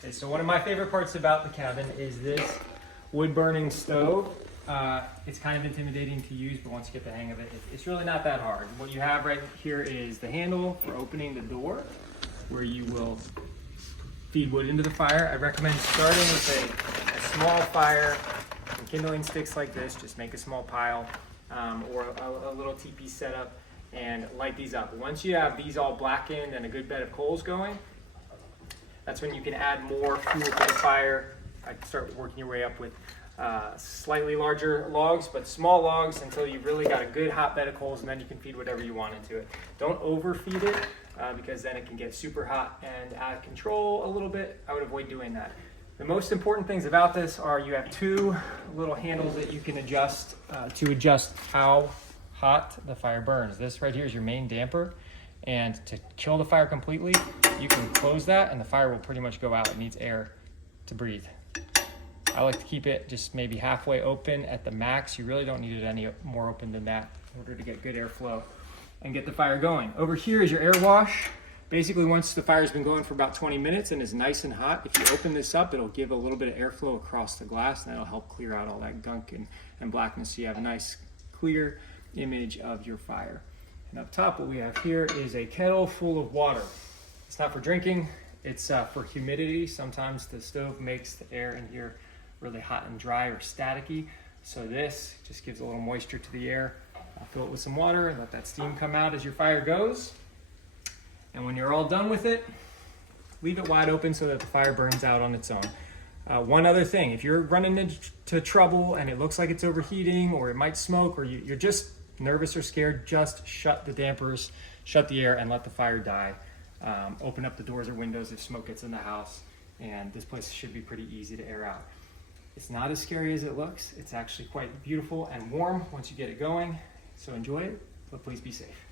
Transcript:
Okay, so one of my favorite parts about the cabin is this wood burning stove. It's kind of intimidating to use, but once you get the hang of it, it's really not that hard. What you have right here is the handle for opening the door, where you will feed wood into the fire. I recommend starting with a small fire, some kindling sticks like this. Just make a small pile or a little teepee setup and light these up. Once you have these all blackened and a good bed of coals going, that's when you can add more fuel to the fire. I can start working your way up with slightly larger logs, but small logs until you've really got a good hot bed of coals, and then you can feed whatever you want into it. Don't overfeed it because then it can get super hot and out of control a little bit. I would avoid doing that. The most important things about this are you have two little handles that you can adjust to adjust how hot the fire burns. This right here is your main damper, and to kill the fire completely, you can close that and the fire will pretty much go out. It needs air to breathe. I like to keep it just maybe halfway open at the max. You really don't need it any more open than that in order to get good airflow and get the fire going. Over here is your air wash. Basically, once the fire's been going for about 20 minutes and is nice and hot, if you open this up, it'll give a little bit of airflow across the glass, and that'll help clear out all that gunk and blackness, so you have a nice, clear image of your fire. And up top, what we have here is a kettle full of water. It's not for drinking, it's for humidity. Sometimes the stove makes the air in here really hot and dry or staticky, so this just gives a little moisture to the air. Fill it with some water and let that steam come out as your fire goes. And when you're all done with it, leave it wide open so that the fire burns out on its own. One other thing, if you're running into trouble and it looks like it's overheating or it might smoke or you're just nervous or scared, just shut the dampers, shut the air, and let the fire die. Open up the doors or windows if smoke gets in the house, and this place should be pretty easy to air out. It's not as scary as it looks. It's actually quite beautiful and warm once you get it going. So enjoy it, but please be safe.